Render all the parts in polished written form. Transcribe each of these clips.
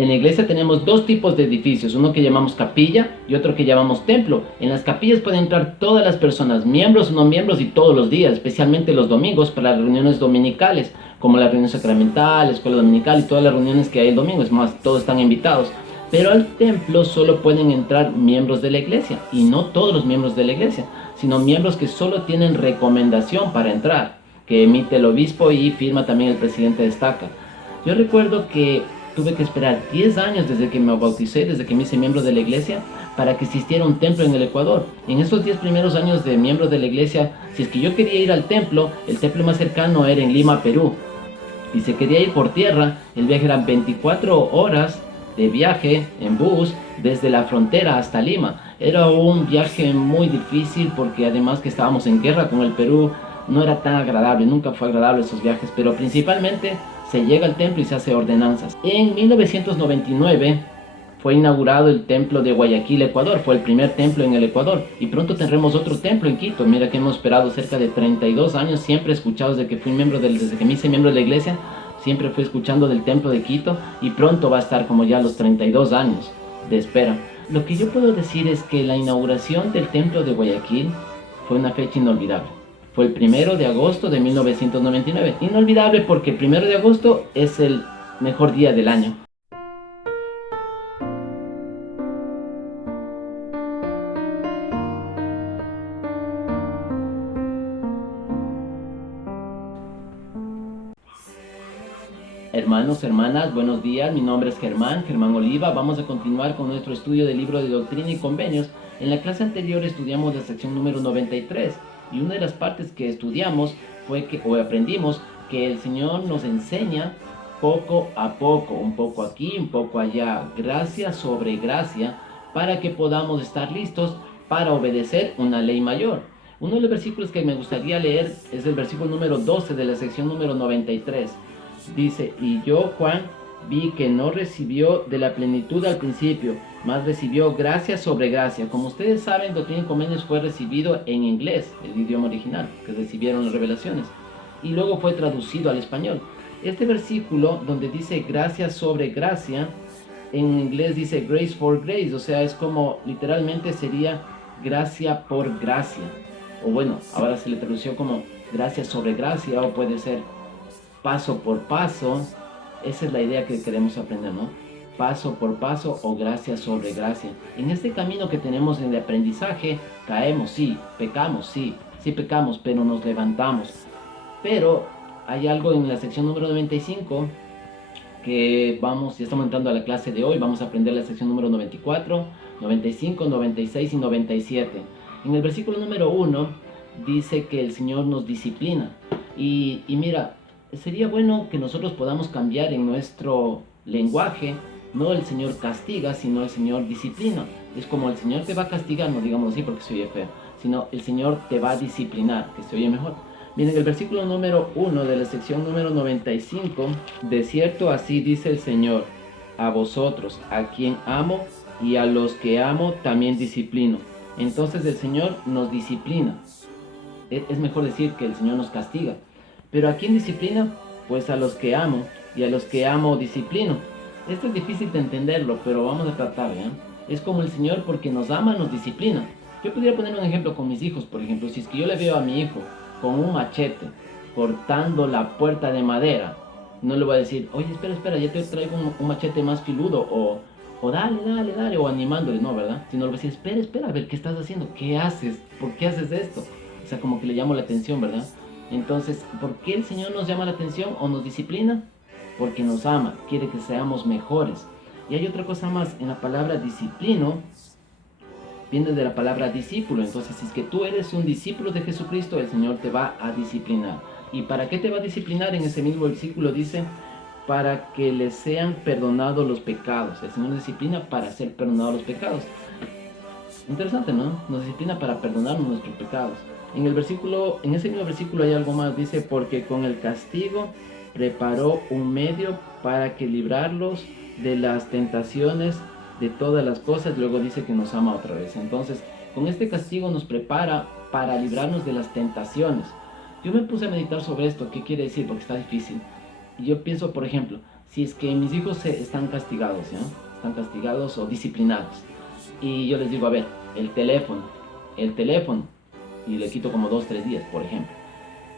En la iglesia tenemos dos tipos de edificios, uno que llamamos capilla y otro que llamamos templo. En las capillas pueden entrar todas las personas, miembros o no miembros, y todos los días, especialmente los domingos para las reuniones dominicales, como la reunión sacramental, la escuela dominical y todas las reuniones que hay el domingo. Es más, todos están invitados. Pero al templo solo pueden entrar miembros de la iglesia, y no todos los miembros de la iglesia, sino miembros que solo tienen recomendación para entrar, que emite el obispo y firma también el presidente de estaca. Yo recuerdo que tuve que esperar 10 años desde que me bauticé, desde que me hice miembro de la iglesia, para que existiera un templo en el Ecuador. En esos 10 primeros años de miembro de la iglesia, si es que yo quería ir al templo, el templo más cercano era en Lima, Perú. Y si quería ir por tierra, el viaje era 24 horas de viaje en bus desde la frontera hasta Lima. Era un viaje muy difícil porque además que estábamos en guerra con el Perú, no era tan agradable, nunca fue agradable esos viajes, pero principalmente se llega al templo y se hace ordenanzas. En 1999 fue inaugurado el templo de Guayaquil, Ecuador. Fue el primer templo en el Ecuador. Y pronto tendremos otro templo en Quito. Mira que hemos esperado cerca de 32 años. Siempre he escuchado desde que desde que me hice miembro de la iglesia. Siempre fui escuchando del templo de Quito. Y pronto va a estar como ya los 32 años de espera. Lo que yo puedo decir es que la inauguración del templo de Guayaquil fue una fecha inolvidable. Fue el 1 de agosto de 1999. Inolvidable porque el 1 de agosto es el mejor día del año. Hermanos, hermanas, buenos días. Mi nombre es Germán Oliva. Vamos a continuar con nuestro estudio del libro de Doctrina y Convenios. En la clase anterior estudiamos la sección número 93 y una de las partes que estudiamos fue aprendimos que el Señor nos enseña poco a poco, un poco aquí, un poco allá, gracia sobre gracia, para que podamos estar listos para obedecer una ley mayor. Uno de los versículos que me gustaría leer es el versículo número 12 de la sección número 93. Dice, y yo, Juan, vi que no recibió de la plenitud al principio, mas recibió gracia sobre gracia. Como ustedes saben, Doctrina y Convenios fue recibido en inglés, el idioma original, que recibieron las revelaciones, y luego fue traducido al español. Este versículo, donde dice gracia sobre gracia, en inglés dice grace for grace, o sea, es como, literalmente sería gracia por gracia. O bueno, ahora se le tradució como gracia sobre gracia, o puede ser paso por paso. Esa es la idea que queremos aprender, ¿no? Paso por paso o gracia sobre gracia. En este camino que tenemos en el aprendizaje, caemos, sí, sí pecamos, pero nos levantamos. Pero hay algo en la sección número 95 que ya estamos entrando a la clase de hoy, vamos a aprender la sección número 94, 95, 96 y 97. En el versículo número 1 dice que el Señor nos disciplina. Y mira, sería bueno que nosotros podamos cambiar en nuestro lenguaje, no el Señor castiga, sino el Señor disciplina. Es como el Señor te va a castigar, no digamos así porque se oye feo, sino el Señor te va a disciplinar, que se oye mejor. Miren, el versículo número 1 de la sección número 95, de cierto así dice el Señor, a vosotros, a quien amo y a los que amo también disciplino. Entonces el Señor nos disciplina. Es mejor decir que el Señor nos castiga. Pero ¿a quién disciplina? Pues a los que amo, y a los que amo disciplino. Esto es difícil de entenderlo, pero vamos a tratar, ¿eh? Es como el Señor porque nos ama, nos disciplina. Yo podría poner un ejemplo con mis hijos, por ejemplo. Si es que yo le veo a mi hijo con un machete cortando la puerta de madera, no le voy a decir, oye, espera, ya te traigo un machete más filudo, o dale, o animándole, no, ¿verdad? Sino le voy a decir, espera, a ver, ¿qué estás haciendo? ¿Qué haces? ¿Por qué haces esto? O sea, como que le llamo la atención, ¿verdad? Entonces, ¿por qué el Señor nos llama la atención o nos disciplina? Porque nos ama, quiere que seamos mejores. Y hay otra cosa más, en la palabra disciplino, viene de la palabra discípulo. Entonces, si es que tú eres un discípulo de Jesucristo, el Señor te va a disciplinar. ¿Y para qué te va a disciplinar? En ese mismo versículo dice, para que les sean perdonados los pecados. El Señor disciplina para ser perdonados los pecados. Interesante, ¿no? Nos disciplina para perdonarnos nuestros pecados. En ese mismo versículo hay algo más, dice, porque con el castigo preparó un medio para que librarlos de las tentaciones de todas las cosas. Luego dice que nos ama otra vez. Entonces, con este castigo nos prepara para librarnos de las tentaciones. Yo me puse a meditar sobre esto, ¿qué quiere decir? Porque está difícil. Y yo pienso, por ejemplo, si es que mis hijos están castigados, ¿ya? Están castigados o disciplinados, y yo les digo, a ver, el teléfono, y le quito como 2, 3 días, por ejemplo.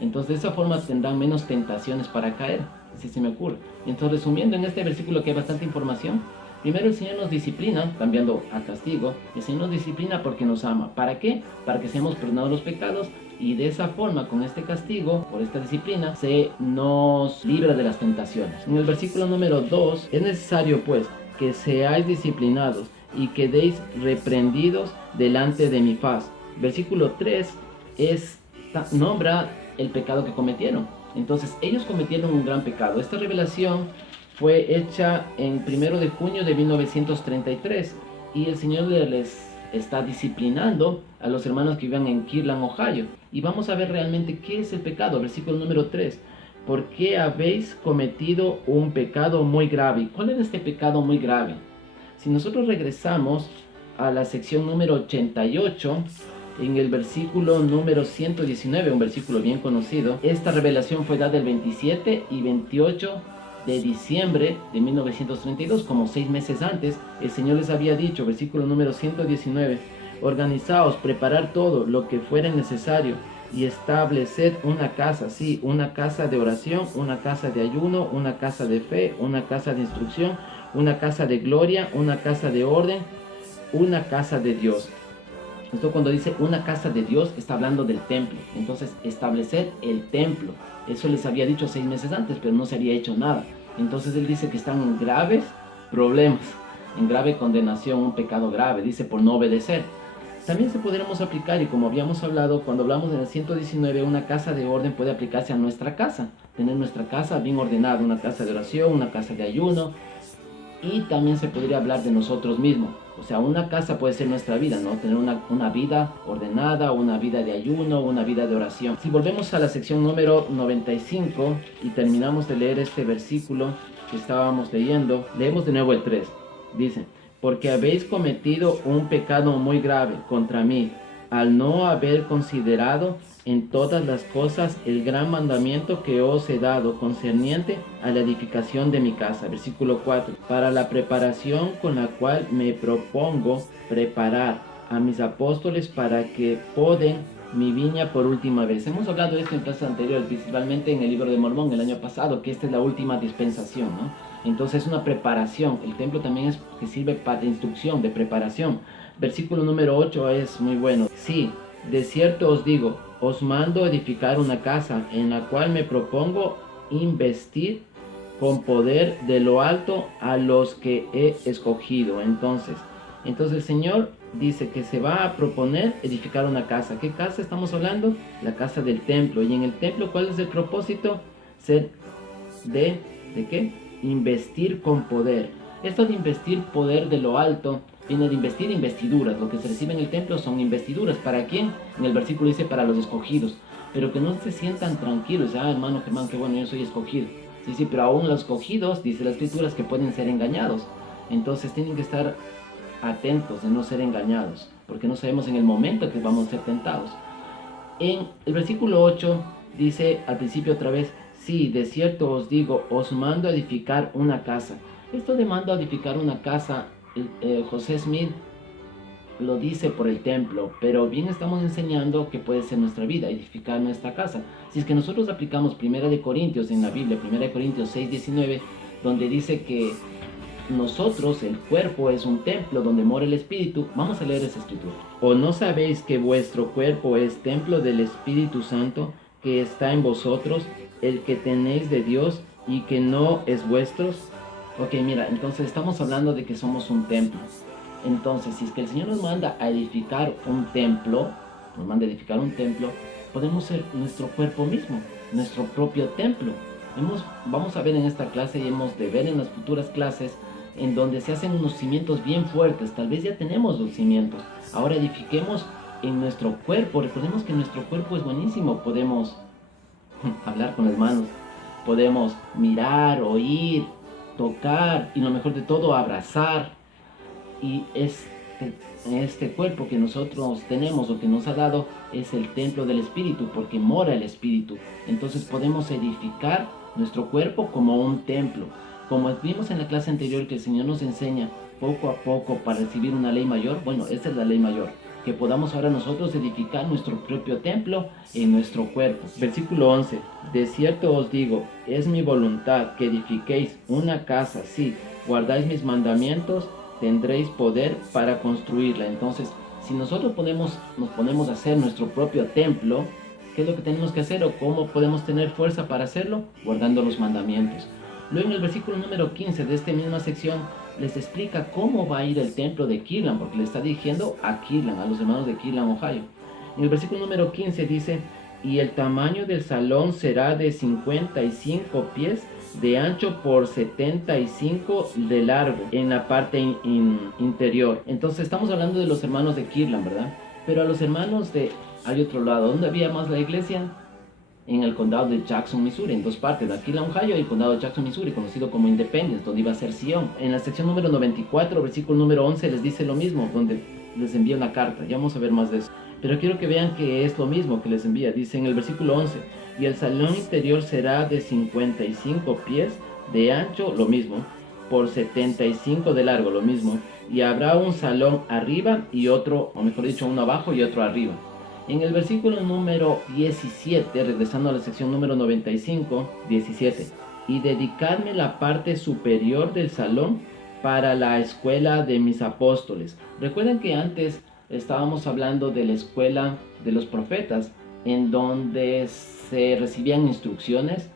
Entonces de esa forma tendrán menos tentaciones para caer, si se me ocurre. Entonces, resumiendo en este versículo que hay bastante información, primero el Señor nos disciplina, cambiando a castigo. El Señor nos disciplina porque nos ama. ¿Para qué? Para que seamos perdonados los pecados, y de esa forma, con este castigo, por esta disciplina, se nos libra de las tentaciones. En el versículo número 2, es necesario pues que seáis disciplinados y quedéis reprendidos delante de mi faz. Versículo 3 nombra el pecado que cometieron. Entonces ellos cometieron un gran pecado. Esta revelación fue hecha en 1 de junio de 1933, y el Señor les está disciplinando a los hermanos que vivían en Kirtland, Ohio. Y vamos a ver realmente qué es el pecado. Versículo número 3. ¿Por qué habéis cometido un pecado muy grave? ¿Cuál es este pecado muy grave? Si nosotros regresamos a la sección número 88, en el versículo número 119, un versículo bien conocido, esta revelación fue dada el 27 y 28 de diciembre de 1932, como 6 meses antes. El Señor les había dicho, versículo número 119, organizaos, preparar todo lo que fuera necesario y estableced una casa, sí, una casa de oración, una casa de ayuno, una casa de fe, una casa de instrucción, una casa de gloria, una casa de orden, una casa de Dios. Esto, cuando dice una casa de Dios, está hablando del templo. Entonces, establecer el templo. Eso les había dicho 6 meses antes, pero no se había hecho nada. Entonces él dice que están en graves problemas, en grave condenación, un pecado grave, dice, por no obedecer. También se podremos aplicar, y como habíamos hablado, cuando hablamos en el 119, una casa de orden puede aplicarse a nuestra casa. Tener nuestra casa bien ordenada, una casa de oración, una casa de ayuno. Y también se podría hablar de nosotros mismos. O sea, una casa puede ser nuestra vida, ¿no? Tener una vida ordenada, una vida de ayuno, una vida de oración. Si volvemos a la sección número 95 y terminamos de leer este versículo que estábamos leyendo, leemos de nuevo el 3. Dice, porque habéis cometido un pecado muy grave contra mí, al no haber considerado en todas las cosas el gran mandamiento que os he dado concerniente a la edificación de mi casa. Versículo 4. Para la preparación con la cual me propongo preparar a mis apóstoles para que poden mi viña por última vez. Hemos hablado de esto en clases anteriores, principalmente en el libro de Mormón el año pasado, que esta es la última dispensación, ¿no? Entonces es una preparación. El templo también es que sirve para instrucción, de preparación. Versículo número 8 es muy bueno. Sí, de cierto os digo, os mando edificar una casa en la cual me propongo investir con poder de lo alto a los que he escogido. Entonces el Señor dice que se va a proponer edificar una casa. ¿Qué casa estamos hablando? La casa del templo. Y en el templo, ¿cuál es el propósito? Ser ¿de qué? Investir con poder. Esto de investir poder de lo alto viene de investir investiduras. Lo que se recibe en el templo son investiduras. ¿Para quién? En el versículo dice para los escogidos. Pero que no se sientan tranquilos. Hermano Germán, qué bueno, yo soy escogido. Sí, pero aún los escogidos, dice las escrituras, que pueden ser engañados. Entonces tienen que estar atentos de no ser engañados, porque no sabemos en el momento que vamos a ser tentados. En el versículo 8 dice al principio otra vez, sí, de cierto os digo, os mando a edificar una casa. Esto de mando a edificar una casa, José Smith lo dice por el templo, pero bien estamos enseñando que puede ser nuestra vida, edificar nuestra casa. Si es que nosotros aplicamos 1 Corintios en la Biblia, 1 Corintios 6:19, donde dice que nosotros, el cuerpo, es un templo donde mora el Espíritu. Vamos a leer esa escritura. ¿O no sabéis que vuestro cuerpo es templo del Espíritu Santo que está en vosotros, el que tenéis de Dios y que no es vuestros? Ok, mira, entonces estamos hablando de que somos un templo. Entonces, si es que el Señor nos manda a edificar un templo, podemos ser nuestro cuerpo mismo, nuestro propio templo. Vamos a ver en esta clase, y hemos de ver en las futuras clases, en donde se hacen unos cimientos bien fuertes. Tal vez ya tenemos los cimientos. Ahora edifiquemos en nuestro cuerpo. Recordemos que nuestro cuerpo es buenísimo. Podemos hablar con las manos, podemos mirar, oír, tocar, y lo mejor de todo, abrazar. Y este cuerpo que nosotros tenemos, o que nos ha dado, es el templo del Espíritu, porque mora el Espíritu. Entonces podemos edificar nuestro cuerpo como un templo, como vimos en la clase anterior que el Señor nos enseña poco a poco para recibir una ley mayor, bueno, esta es la ley mayor, que podamos ahora nosotros edificar nuestro propio templo en nuestro cuerpo. Versículo 11, de cierto os digo, es mi voluntad que edifiquéis una casa, si guardáis mis mandamientos, tendréis poder para construirla. Entonces, si nosotros nos ponemos a hacer nuestro propio templo, ¿qué es lo que tenemos que hacer o cómo podemos tener fuerza para hacerlo? Guardando los mandamientos. Luego en el versículo número 15 de esta misma sección les explica cómo va a ir el templo de Kirtland, porque le está dirigiendo a Kirtland, a los hermanos de Kirtland, Ohio. En el versículo número 15 dice, y el tamaño del salón será de 55 pies de ancho por 75 de largo en la parte interior. Entonces estamos hablando de los hermanos de Kirtland, ¿verdad? Pero a los hermanos de... hay otro lado. ¿Dónde había más la iglesia? En el condado de Jackson, Missouri, en dos partes, de Kirtland, Ohio y el condado de Jackson, Missouri, conocido como Independence, donde iba a ser Sion. En la sección número 94, versículo número 11, les dice lo mismo, donde les envía una carta. Ya vamos a ver más de eso. Pero quiero que vean que es lo mismo que les envía. Dice en el versículo 11, y el salón interior será de 55 pies de ancho, lo mismo, por 75 de largo, lo mismo. Y habrá un salón arriba y otro, o mejor dicho, uno abajo y otro arriba. En el versículo número 17, regresando a la sección número 95, 17, y dedicarme la parte superior del salón para la escuela de mis apóstoles. Recuerden que antes estábamos hablando de la escuela de los profetas, en donde se recibían instrucciones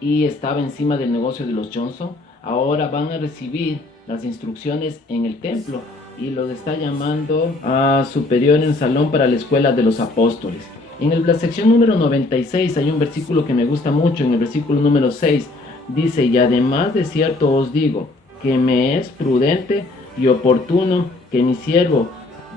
y estaba encima del negocio de los Johnson. Ahora van a recibir las instrucciones en el templo y los está llamando a superior en salón para la escuela de los apóstoles. En la sección número 96 hay un versículo que me gusta mucho. En el versículo número 6 dice, y además de cierto os digo, que me es prudente y oportuno que mi siervo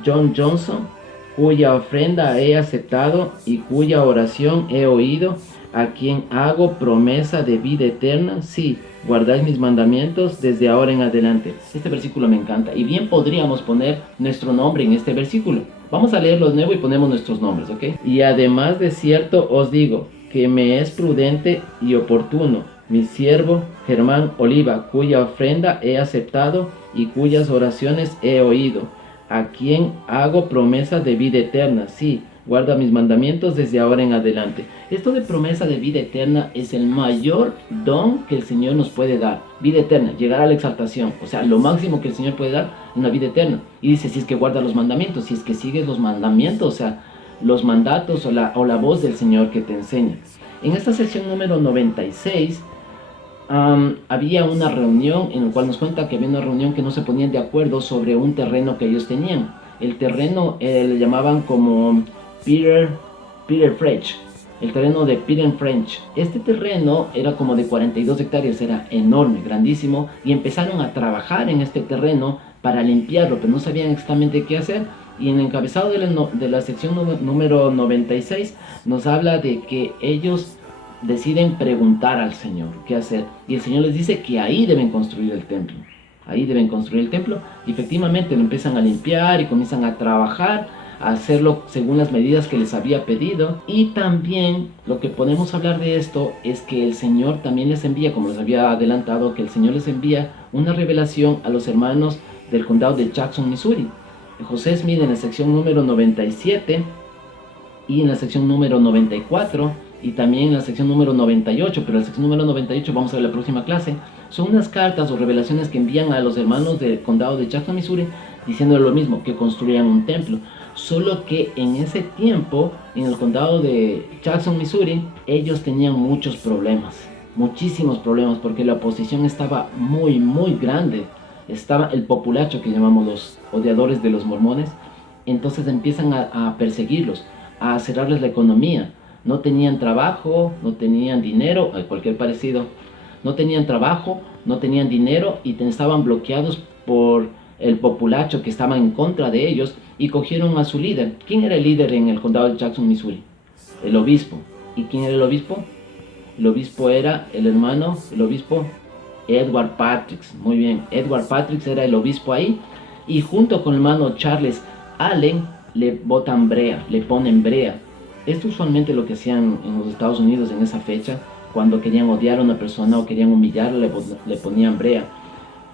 John Johnson, cuya ofrenda he aceptado y cuya oración he oído, a quien hago promesa de vida eterna, si guardáis mis mandamientos desde ahora en adelante. Este versículo me encanta y bien podríamos poner nuestro nombre en este versículo. Vamos a leerlo de nuevo y ponemos nuestros nombres, ¿ok? Y además de cierto os digo, que me es prudente y oportuno mi siervo Germán Oliva, cuya ofrenda he aceptado y cuyas oraciones he oído, a quien hago promesa de vida eterna, sí, guarda mis mandamientos desde ahora en adelante. Esto de promesa de vida eterna es el mayor don que el Señor nos puede dar. Vida eterna, llegar a la exaltación. O sea, lo máximo que el Señor puede dar es una vida eterna. Y dice, si es que guarda los mandamientos, si es que sigues los mandamientos, o sea, los mandatos o la voz del Señor que te enseña. En esta sección número 96, había una reunión en la cual nos cuenta que había una reunión que no se ponían de acuerdo sobre un terreno que ellos tenían. El terreno le llamaban como Peter French, el terreno de Peter French. Este terreno era como de 42 hectáreas, era enorme, grandísimo, y empezaron a trabajar en este terreno para limpiarlo, pero no sabían exactamente qué hacer. Y en el encabezado de la sección número 96 nos habla de que ellos deciden preguntar al Señor qué hacer, y el Señor les dice que ahí deben construir el templo. Ahí deben construir el templo, y efectivamente lo empiezan a limpiar y comienzan a trabajar, a hacerlo según las medidas que les había pedido. Y también lo que podemos hablar de esto es que el Señor también les envía, como les había adelantado, que el Señor les envía una revelación a los hermanos del condado de Jackson, Missouri. José Smith en la sección número 97 y en la sección número 94 y también en la sección número 98, pero la sección número 98 vamos a ver la próxima clase. Son unas cartas o revelaciones que envían a los hermanos del condado de Jackson, Missouri, diciéndole lo mismo, que construyan un templo. Solo que en ese tiempo, en el condado de Jackson, Missouri, ellos tenían muchos problemas, muchísimos problemas, porque la oposición estaba muy grande. Estaba el populacho que llamamos los odiadores de los mormones. Entonces empiezan a perseguirlos, a cerrarles la economía. No tenían trabajo, no tenían dinero, cualquier parecido. No tenían trabajo, no tenían dinero y estaban bloqueados por el populacho que estaba en contra de ellos, y cogieron a su líder. ¿Quién era el líder en el condado de Jackson, Missouri? El obispo. ¿Y quién era el obispo? El obispo era el obispo Edward Patricks. Muy bien, Edward Patricks era el obispo ahí, y junto con el hermano Charles Allen le botan brea, le ponen brea. Esto usualmente lo que hacían en los Estados Unidos en esa fecha, cuando querían odiar a una persona o querían humillarla, le ponían brea.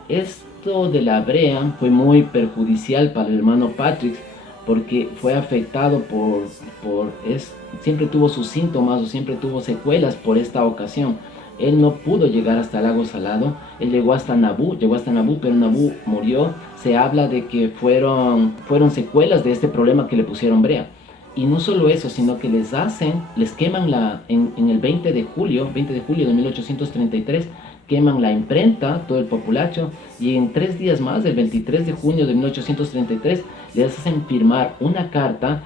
Esto de la brea fue muy perjudicial para el hermano Patrick, porque fue afectado siempre tuvo sus síntomas o siempre tuvo secuelas por esta ocasión. Él no pudo llegar hasta el lago Salado, él llegó hasta Nabú, pero Nabú murió. Se habla de que fueron secuelas de este problema que le pusieron brea. Y no solo eso, sino que les queman en el 20 de julio de 1833, queman la imprenta, todo el populacho, y en 3 días más, el 23 de junio de 1833, les hacen firmar una carta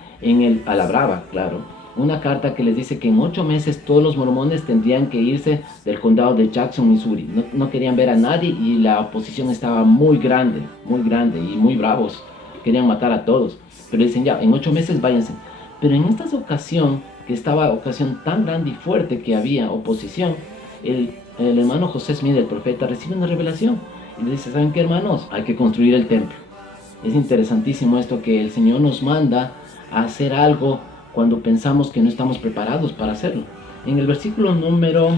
a la brava, claro, una carta que les dice que en 8 meses todos los mormones tendrían que irse del condado de Jackson, Missouri. No querían ver a nadie y la oposición estaba muy grande y muy bravos. Querían matar a todos. Pero dicen ya, en 8 meses váyanse. Pero en esta ocasión tan grande y fuerte que había oposición, el hermano José Smith, el profeta, recibe una revelación. Y le dice, ¿saben qué, hermanos? Hay que construir el templo. Es interesantísimo esto, que el Señor nos manda a hacer algo cuando pensamos que no estamos preparados para hacerlo. En el versículo número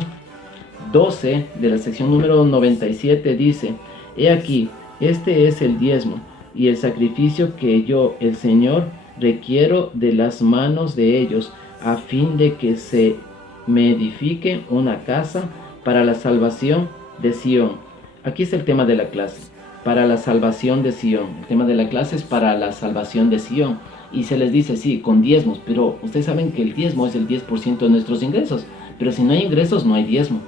12 de la sección número 97 dice: He aquí, este es el diezmo y el sacrificio que yo, el Señor, requiero de las manos de ellos, a fin de que se me edifique una casa para la salvación de Sión. Aquí es el tema de la clase, para la salvación de Sión. El tema de la clase es para la salvación de Sión. Y se les dice, sí, con diezmos, pero ustedes saben que el diezmo es el 10% de nuestros ingresos. Pero si no hay ingresos, no hay diezmo.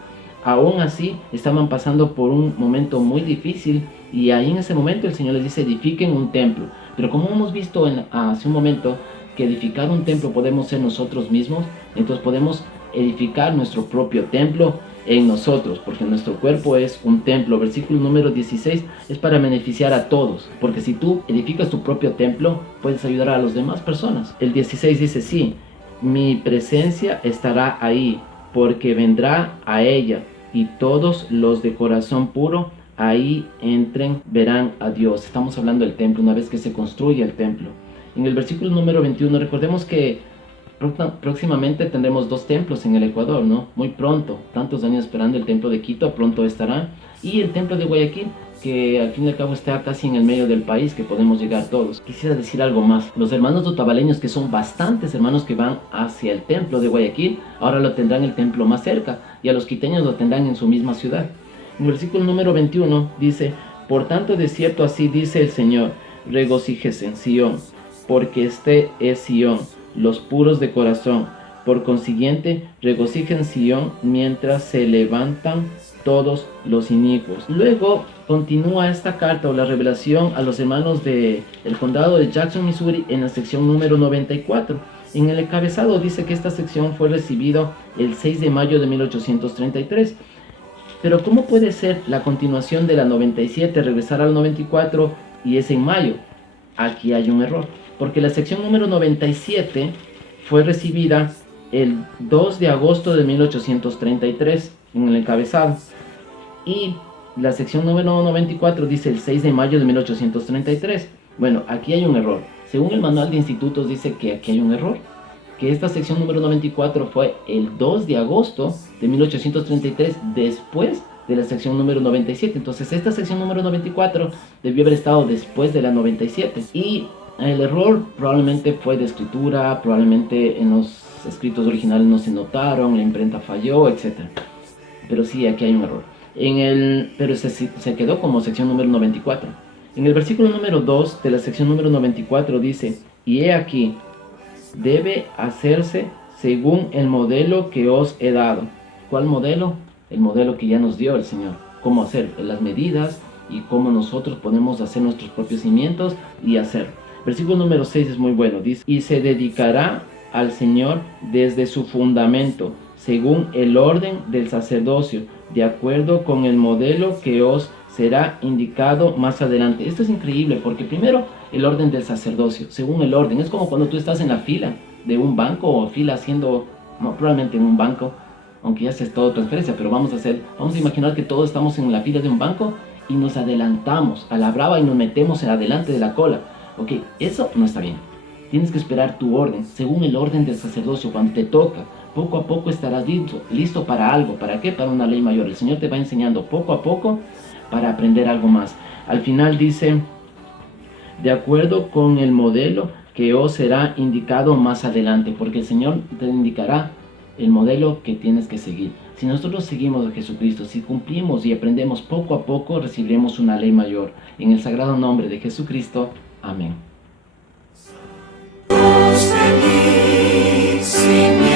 Aún así, estaban pasando por un momento muy difícil, y ahí en ese momento el Señor les dice, edifiquen un templo. Pero como hemos visto hace un momento, que edificar un templo podemos ser nosotros mismos, entonces podemos edificar nuestro propio templo en nosotros, porque nuestro cuerpo es un templo. Versículo número 16 es para beneficiar a todos, porque si tú edificas tu propio templo, puedes ayudar a las demás personas. El 16 dice, sí, mi presencia estará ahí, porque vendrá a ella, y todos los de corazón puro ahí entren, verán a Dios. Estamos hablando del templo, una vez que se construye el templo. En el versículo número 21, recordemos que próximamente tendremos 2 templos en el Ecuador, ¿no? Muy pronto, tantos años esperando el templo de Quito, pronto estará. Y el templo de Guayaquil, que al fin y al cabo está casi en el medio del país, que podemos llegar todos. Quisiera decir algo más. Los hermanos otavaleños, que son bastantes hermanos que van hacia el templo de Guayaquil, ahora lo tendrán el templo más cerca, y a los quiteños lo tendrán en su misma ciudad. En el versículo número 21 dice: Por tanto, de cierto así dice el Señor, regocíjese en Sión, porque este es Sión, los puros de corazón. Por consiguiente, regocijen Sión mientras se levantan todos los inicuos. Luego continúa esta carta o la revelación a los hermanos del condado de Jackson, Missouri, en la sección número 94. En el encabezado dice que esta sección fue recibida el 6 de mayo de 1833. Pero ¿cómo puede ser la continuación de la 97, regresar al 94 y es en mayo? Aquí hay un error, porque la sección número 97 fue recibida el 2 de agosto de 1833 en el encabezado, y la sección número 94 dice el 6 de mayo de 1833. Bueno, aquí hay un error. Según el manual de institutos dice que aquí hay un error, que esta sección número 94 fue el 2 de agosto de 1833, después de la sección número 97. Entonces esta sección número 94 debió haber estado después de la 97. Y el error probablemente fue de escritura, probablemente en los escritos originales no se notaron, la imprenta falló, etc. Pero sí, aquí hay un error. Pero se quedó como sección número 94. En el versículo número 2 de la sección número 94 dice: Y he aquí, debe hacerse según el modelo que os he dado. ¿Cuál modelo? El modelo que ya nos dio el Señor. Cómo hacer las medidas y cómo nosotros podemos hacer nuestros propios cimientos y hacer. Versículo número 6 es muy bueno. Dice: y se dedicará al Señor desde su fundamento, según el orden del sacerdocio, de acuerdo con el modelo que os será indicado más adelante. Esto es increíble, porque primero el orden del sacerdocio, según el orden, es como cuando tú estás en la fila de un banco, o fila haciendo, no, probablemente en un banco, aunque ya se es todo transferencia, pero vamos a imaginar que todos estamos en la fila de un banco y nos adelantamos a la brava y nos metemos en adelante de la cola. Ok, eso no está bien. Tienes que esperar tu orden, según el orden del sacerdocio, cuando te toca. Poco a poco estarás listo para algo. ¿Para qué? Para una ley mayor. El Señor te va enseñando poco a poco para aprender algo más. Al final dice, de acuerdo con el modelo que os será indicado más adelante, porque el Señor te indicará el modelo que tienes que seguir. Si nosotros seguimos a Jesucristo, si cumplimos y aprendemos poco a poco, recibiremos una ley mayor. En el sagrado nombre de Jesucristo. Amén. Dios de mí, sin